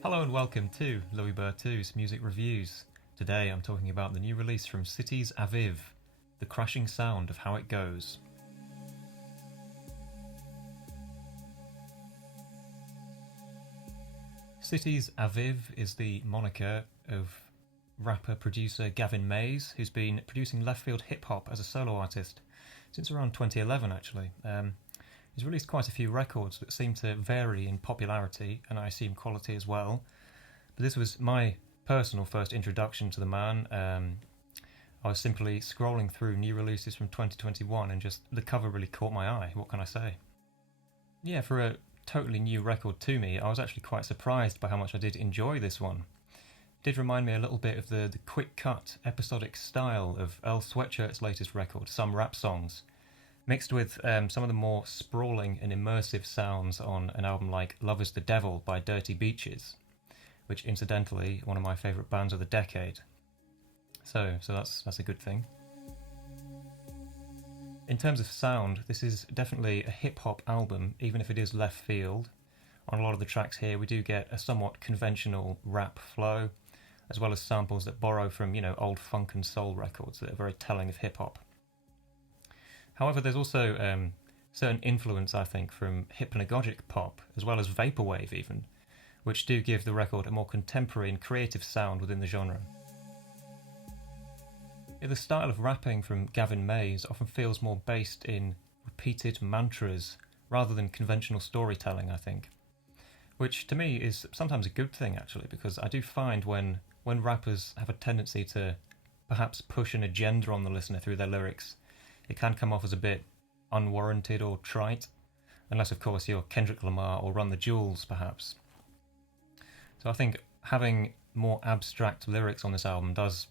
Hello and welcome to Louis Bertou's Music Reviews. Today I'm talking about the new release from City's Aviv, The Crashing Sound of How It Goes. City's Aviv is the moniker of rapper-producer Gavin Mays, who's been producing left-field hip-hop as a solo artist since around 2011 actually. He's released quite a few records that seem to vary in popularity and I assume quality as well. But this was my personal first introduction to the man. I was simply scrolling through new releases from 2021 and just the cover really caught my eye. What can I say? Yeah, for a totally new record to me, I was actually quite surprised by how much I did enjoy this one. It did remind me a little bit of the quick cut, episodic style of Earl Sweatshirt's latest record, Some Rap Songs, mixed with some of the more sprawling and immersive sounds on an album like Love is the Devil by Dirty Beaches, which incidentally, one of my favourite bands of the decade. So that's a good thing. In terms of sound, this is definitely a hip-hop album, even if it is left field. On a lot of the tracks here, we do get a somewhat conventional rap flow, as well as samples that borrow from, old funk and soul records that are very telling of hip-hop. However, there's also certain influence, I think, from hypnagogic pop, as well as vaporwave even, which do give the record a more contemporary and creative sound within the genre. The style of rapping from Gavin Mays often feels more based in repeated mantras rather than conventional storytelling, I think. Which to me is sometimes a good thing actually, because I do find when rappers have a tendency to perhaps push an agenda on the listener through their lyrics, it can come off as a bit unwarranted or trite, unless of course you're Kendrick Lamar or Run the Jewels perhaps. So I think having more abstract lyrics on this album does,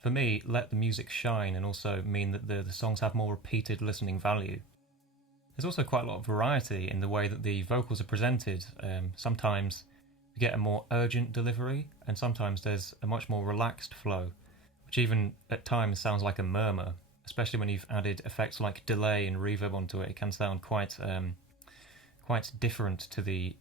for me, let the music shine and also mean that the songs have more repeated listening value. There's also quite a lot of variety in the way that the vocals are presented. Sometimes you get a more urgent delivery, and sometimes there's a much more relaxed flow, which even at times sounds like a murmur, especially when you've added effects like delay and reverb onto it. It can sound quite different to the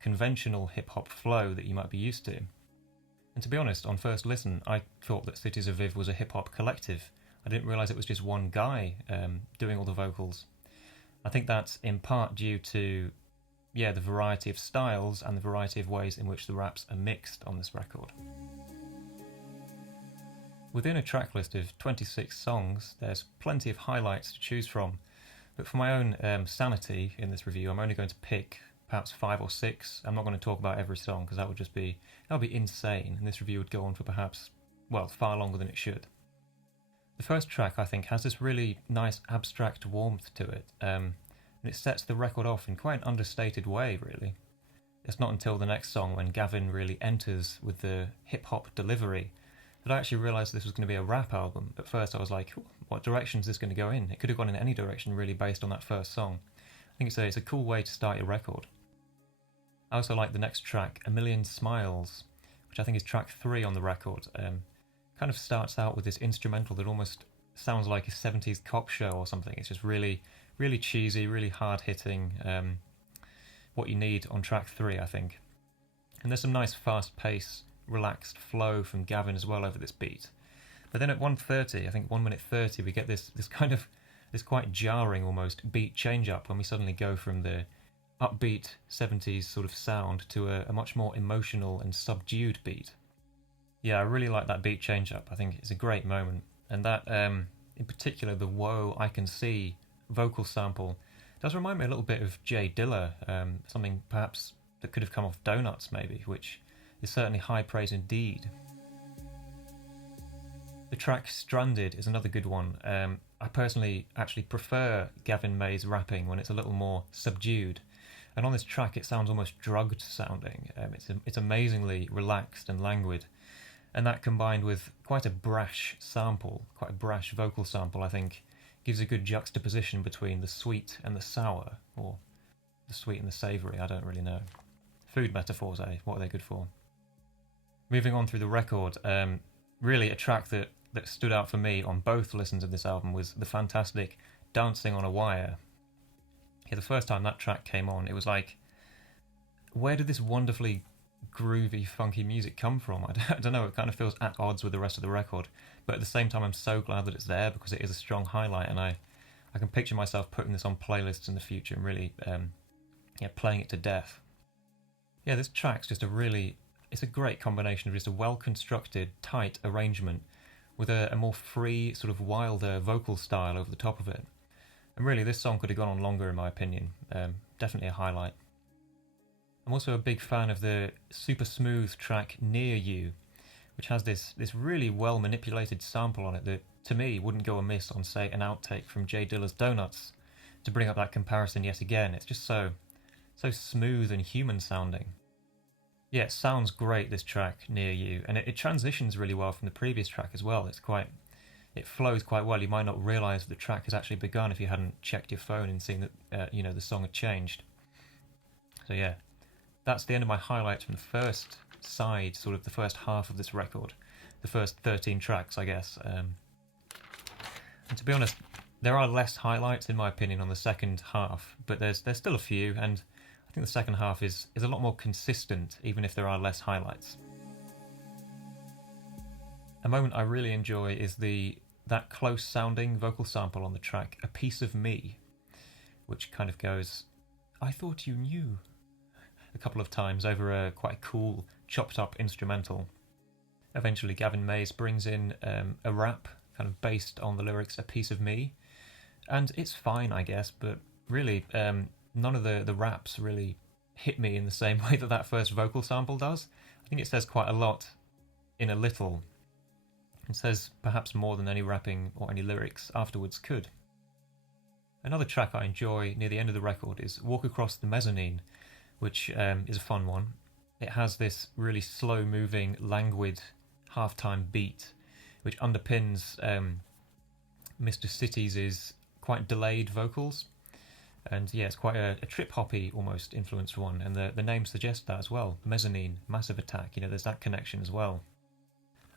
conventional hip-hop flow that you might be used to. And to be honest, on first listen, I thought that Cities Aviv was a hip-hop collective. I didn't realise it was just one guy doing all the vocals. I think that's in part due to the variety of styles and the variety of ways in which the raps are mixed on this record. Within a track list of 26 songs, there's plenty of highlights to choose from, but for my own sanity in this review, I'm only going to pick perhaps 5 or 6. I'm not going to talk about every song because that would be insane, and this review would go on for perhaps, far longer than it should. The first track, I think, has this really nice abstract warmth to it, and it sets the record off in quite an understated way, really. It's not until the next song, when Gavin really enters with the hip-hop delivery, that I actually realised this was going to be a rap album. At first I was like, what direction is this going to go in? It could have gone in any direction, really, based on that first song. I think it's a cool way to start your record. I also like the next track, A Million Smiles, which I think is track 3 on the record. Kind of starts out with this instrumental that almost sounds like a 70s cop show or something. It's just really, really cheesy, really hard-hitting, what you need on track 3, I think. And there's some nice fast-paced, relaxed flow from Gavin as well over this beat. But then at 1:30, I think 1 minute 30, we get this quite jarring almost beat change-up when we suddenly go from the upbeat 70s sort of sound to a much more emotional and subdued beat. Yeah, I really like that beat change-up. I think it's a great moment. And that, in particular, the Whoa, I Can See vocal sample does remind me a little bit of Jay Dilla, something perhaps that could have come off Donuts maybe, which is certainly high praise indeed. The track Stranded is another good one. I personally actually prefer Gavin Mays rapping when it's a little more subdued. And on this track, it sounds almost drugged sounding. It's amazingly relaxed and languid. And that combined with quite a brash vocal sample, I think, gives a good juxtaposition between the sweet and the sour, or the sweet and the savoury, I don't really know. Food metaphors, what are they good for? Moving on through the record, really a track that stood out for me on both listens of this album was the fantastic Dancing on a Wire. Yeah, the first time that track came on, it was like, where did this wonderfully groovy, funky music come from? I don't know, it kind of feels at odds with the rest of the record, but at the same time I'm so glad that it's there because it is a strong highlight, and I can picture myself putting this on playlists in the future and really playing it to death. Yeah, this track's just it's a great combination of just a well-constructed, tight arrangement with a more free, sort of wilder vocal style over the top of it. And really, this song could have gone on longer in my opinion. Definitely a highlight. I'm also a big fan of the super smooth track Near You, which has this really well manipulated sample on it that, to me, wouldn't go amiss on, say, an outtake from Jay Dilla's Donuts. To bring up that comparison yet again, it's just so smooth and human sounding. Yeah, it sounds great, this track, Near You, and it transitions really well from the previous track as well. It flows quite well. You might not realise the track has actually begun if you hadn't checked your phone and seen that the song had changed. So yeah, that's the end of my highlights from the first side, sort of the first half of this record, the first 13 tracks, I guess. And to be honest, there are less highlights in my opinion on the second half, but there's still a few, and I think the second half is a lot more consistent, even if there are less highlights. A moment I really enjoy is that close-sounding vocal sample on the track, A Piece of Me, which kind of goes, I thought you knew, a couple of times over a quite cool, chopped-up instrumental. Eventually, Gavin Mays brings in a rap, kind of based on the lyrics, A Piece of Me, and it's fine, I guess, but really, none of the raps really hit me in the same way that first vocal sample does. I think it says quite a lot in a little. It says perhaps more than any rapping or any lyrics afterwards could. Another track I enjoy near the end of the record is Walk Across the Mezzanine, which is a fun one. It has this really slow-moving, languid, half-time beat, which underpins Mr. Cities' quite delayed vocals. And yeah, it's quite a trip-hoppy almost influenced one, and the name suggests that as well. Mezzanine, Massive Attack, there's that connection as well.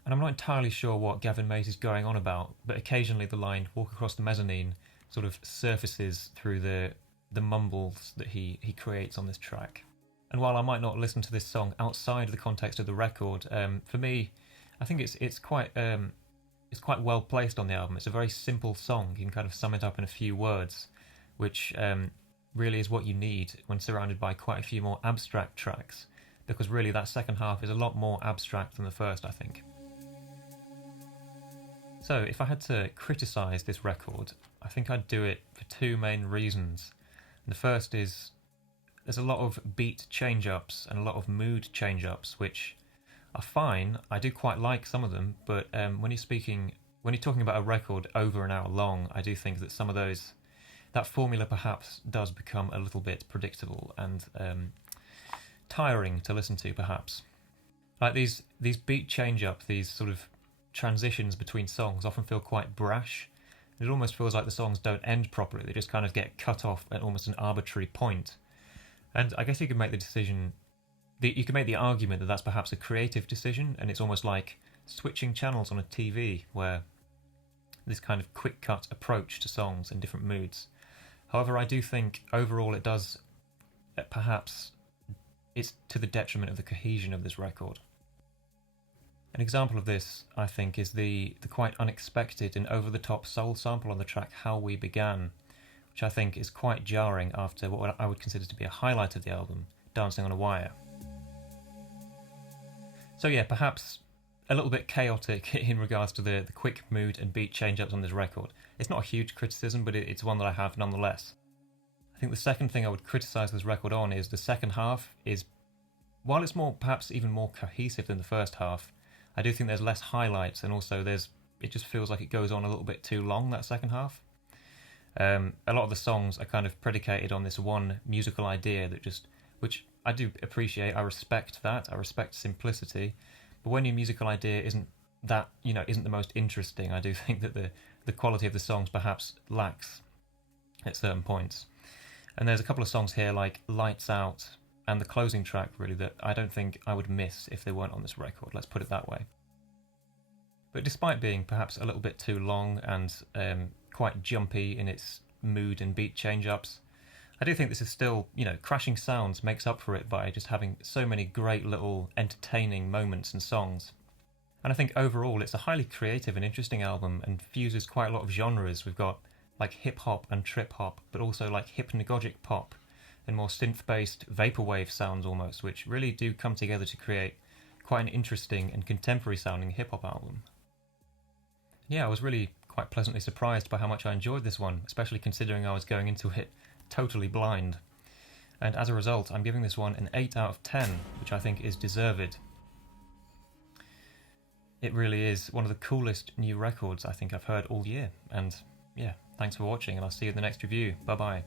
And I'm not entirely sure what Gavin Mays is going on about, but occasionally the line Walk Across the Mezzanine sort of surfaces through the mumbles that he creates on this track. And while I might not listen to this song outside of the context of the record, for me, I think it's quite well placed on the album. It's a very simple song. You can kind of sum it up in a few words, which really is what you need when surrounded by quite a few more abstract tracks, because really that second half is a lot more abstract than the first, I think. So if I had to criticise this record, I think I'd do it for two main reasons. And the first is there's a lot of beat change-ups and a lot of mood change-ups, which are fine. I do quite like some of them, but when you're talking about a record over an hour long, I do think that some of that formula perhaps does become a little bit predictable and tiring to listen to, perhaps. Like these beat change-ups, these sort of transitions between songs often feel quite brash. It almost feels like the songs don't end properly. They just kind of get cut off at almost an arbitrary point. And I guess you could make you could make the argument that that's perhaps a creative decision, and it's almost like switching channels on a TV, where this kind of quick-cut approach to songs in different moods. However, I do think overall it does, perhaps, it's to the detriment of the cohesion of this record. An example of this, I think, is the quite unexpected and over-the-top soul sample on the track How We Began, which I think is quite jarring after what I would consider to be a highlight of the album, Dancing on a Wire. So yeah, perhaps a little bit chaotic in regards to the quick mood and beat change-ups on this record. It's not a huge criticism, but it's one that I have nonetheless. I think the second thing I would criticise this record on is the second half is, while it's perhaps even more cohesive than the first half, I do think there's less highlights, and also it just feels like it goes on a little bit too long, that second half. A lot of the songs are kind of predicated on this one musical idea which I do appreciate. I respect that. I respect simplicity. But when your musical idea isn't the most interesting, I do think that the quality of the songs perhaps lacks at certain points. And there's a couple of songs here like Lights Out and the closing track, really, that I don't think I would miss if they weren't on this record, let's put it that way. But despite being perhaps a little bit too long and quite jumpy in its mood and beat change-ups, I do think this is still, Crashing Sounds makes up for it by just having so many great little entertaining moments and songs. And I think overall it's a highly creative and interesting album and fuses quite a lot of genres. We've got like hip hop and trip hop, but also like hypnagogic pop and more synth-based vaporwave sounds almost, which really do come together to create quite an interesting and contemporary sounding hip hop album. Yeah, I was really quite pleasantly surprised by how much I enjoyed this one, especially considering I was going into it totally blind. And as a result, I'm giving this one an 8 out of 10, which I think is deserved. It really is one of the coolest new records I think I've heard all year. And yeah, thanks for watching, and I'll see you in the next review. Bye bye.